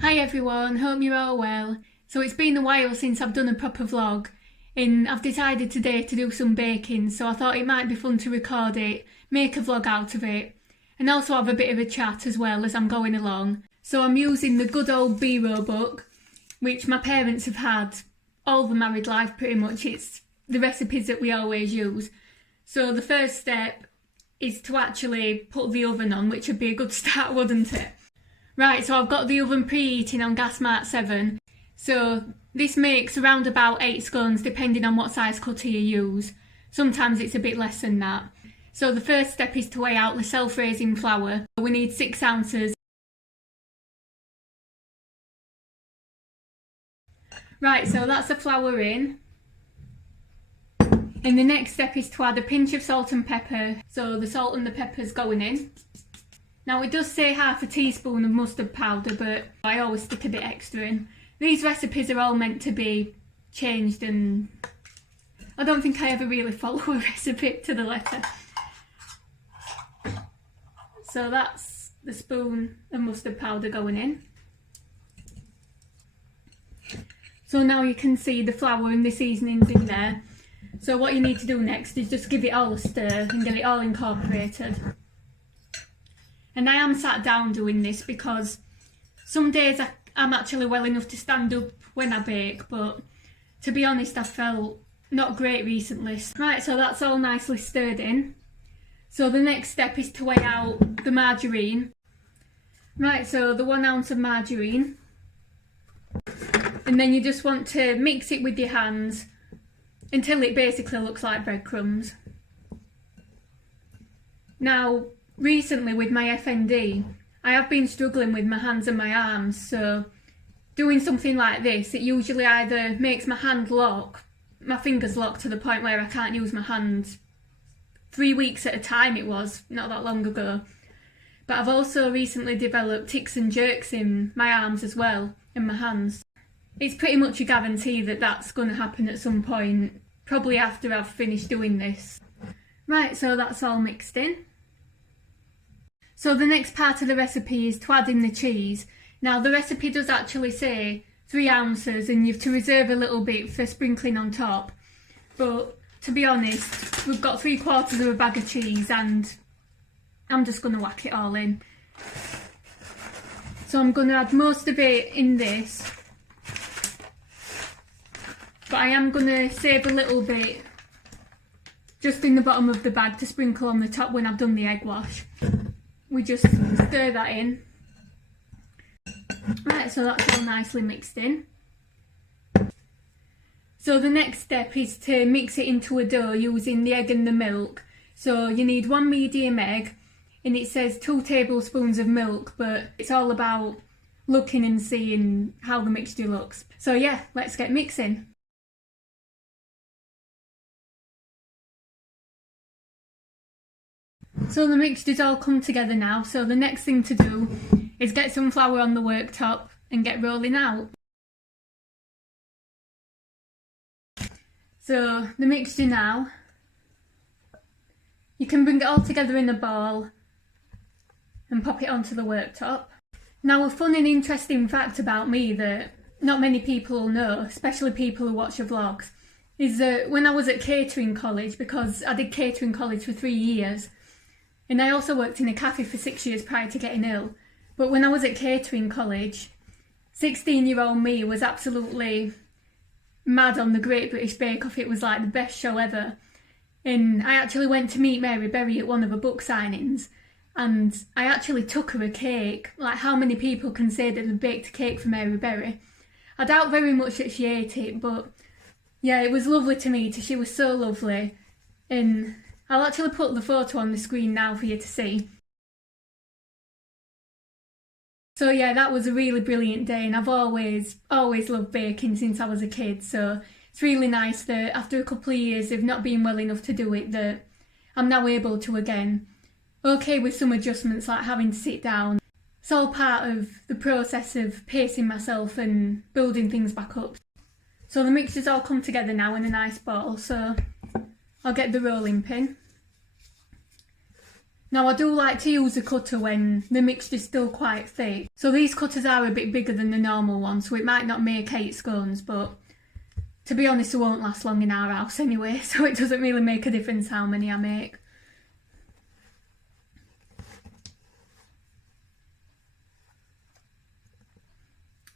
Hi everyone, hope you're all well. So it's been a while since I've done a proper vlog and I've decided today to do some baking, so I thought it might be fun to record it, make a vlog out of it and also have a bit of a chat as well as I'm going along. So I'm using the good old B-roll book, which my parents have had all the married life pretty much. It's the recipes that we always use. So the first step is to actually put the oven on, which would be a good start, wouldn't it? Right, so I've got the oven preheating on gas mark 7. So this makes around about 8 scones depending on what size cutter you use. Sometimes it's a bit less than that. So the first step is to weigh out the self-raising flour. We need 6 ounces. Right, so that's the flour in. And the next step is to add a pinch of salt and pepper. So the salt and the pepper's going in. Now it does say half a teaspoon of mustard powder, but I always stick a bit extra in. These recipes are all meant to be changed and I don't think I ever really follow a recipe to the letter. So that's the spoon of mustard powder going in. So now you can see the flour and the seasonings in there. So what you need to do next is just give it all a stir and get it all incorporated. And I am sat down doing this because some days I'm actually well enough to stand up when I bake, but to be honest I felt not great recently. Right, so that's all nicely stirred in. So the next step is to weigh out the margarine. Right, so the 1 ounce of margarine. And then you just want to mix it with your hands until it basically looks like breadcrumbs. Now, recently with my FND, I have been struggling with my hands and my arms, so doing something like this, it usually either makes my hand lock, my fingers lock to the point where I can't use my hands. 3 weeks at a time it was, not that long ago. But I've also recently developed tics and jerks in my arms as well, and my hands. It's pretty much a guarantee that that's going to happen at some point, probably after I've finished doing this. Right, so that's all mixed in. So the next part of the recipe is to add in the cheese. Now the recipe does actually say 3 ounces and you have to reserve a little bit for sprinkling on top. But to be honest, we've got 3/4 of a bag of cheese and I'm just going to whack it all in. So I'm going to add most of it in this. But I am going to save a little bit just in the bottom of the bag to sprinkle on the top when I've done the egg wash. We just stir that in. Right, so that's all nicely mixed in. So the next step is to mix it into a dough using the egg and the milk. So you need 1 medium egg and it says 2 tablespoons of milk, but it's all about looking and seeing how the mixture looks. So yeah, let's get mixing. So the mixture's all come together now, so the next thing to do is get some flour on the worktop and get rolling out. So the mixture now, you can bring it all together in a ball and pop it onto the worktop. Now a fun and interesting fact about me that not many people will know, especially people who watch your vlogs, is that when I was at catering college, because I did catering college for 3 years, and I also worked in a cafe for 6 years prior to getting ill. But when I was at catering college, 16-year-old me was absolutely mad on the Great British Bake Off. It was like the best show ever. And I actually went to meet Mary Berry at one of her book signings. And I actually took her a cake. Like, how many people can say that they baked a cake for Mary Berry? I doubt very much that she ate it, but yeah, it was lovely to meet her. She was so lovely. And I'll actually put the photo on the screen now for you to see. So yeah, that was a really brilliant day and I've always loved baking since I was a kid, so it's really nice that after a couple of years of not being well enough to do it, that I'm now able to again. Okay, with some adjustments like having to sit down. It's all part of the process of pacing myself and building things back up. So the mixture's all come together now in a nice ball, so I'll get the rolling pin. Now I do like to use a cutter when the mixture's still quite thick. So these cutters are a bit bigger than the normal ones, so it might not make 8 scones, but to be honest, they won't last long in our house anyway, so it doesn't really make a difference how many I make.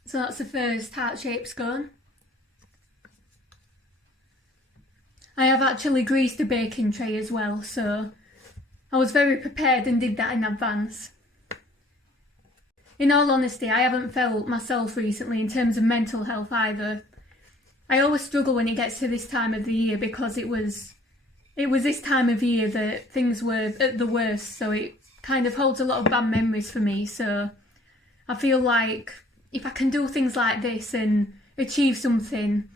So that's the first heart-shaped scone. I have actually greased the baking tray as well, so I was very prepared and did that in advance. In all honesty, I haven't felt myself recently in terms of mental health either. I always struggle when it gets to this time of the year because it was this time of year that things were at the worst, so it kind of holds a lot of bad memories for me. So I feel like if I can do things like this and achieve something,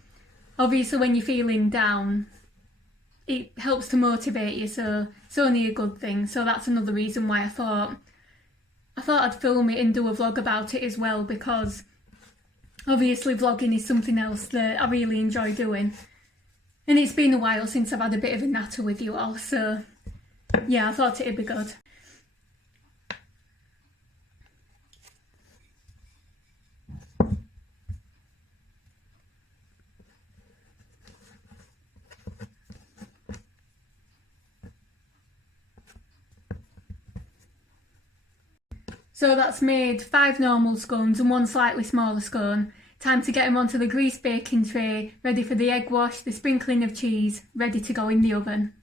obviously when you're feeling down, it helps to motivate you, so it's only a good thing. So that's another reason why I thought I'd film it and do a vlog about it as well, because obviously vlogging is something else that I really enjoy doing. And it's been a while since I've had a bit of a natter with you all, so yeah, I thought it'd be good. So that's made 5 normal scones and 1 slightly smaller scone. Time to get them onto the greased baking tray, ready for the egg wash, the sprinkling of cheese, ready to go in the oven.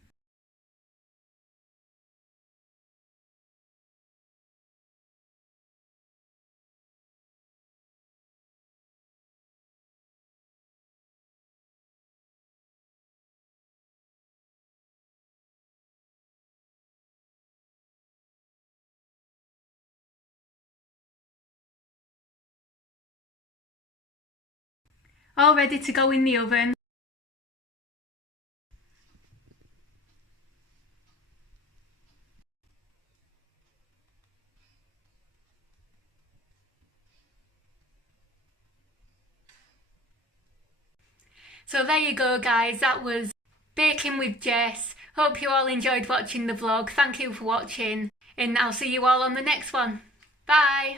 All ready to go in the oven. So there you go guys, that was baking with Jess. Hope you all enjoyed watching the vlog. Thank you for watching and I'll see you all on the next one. Bye!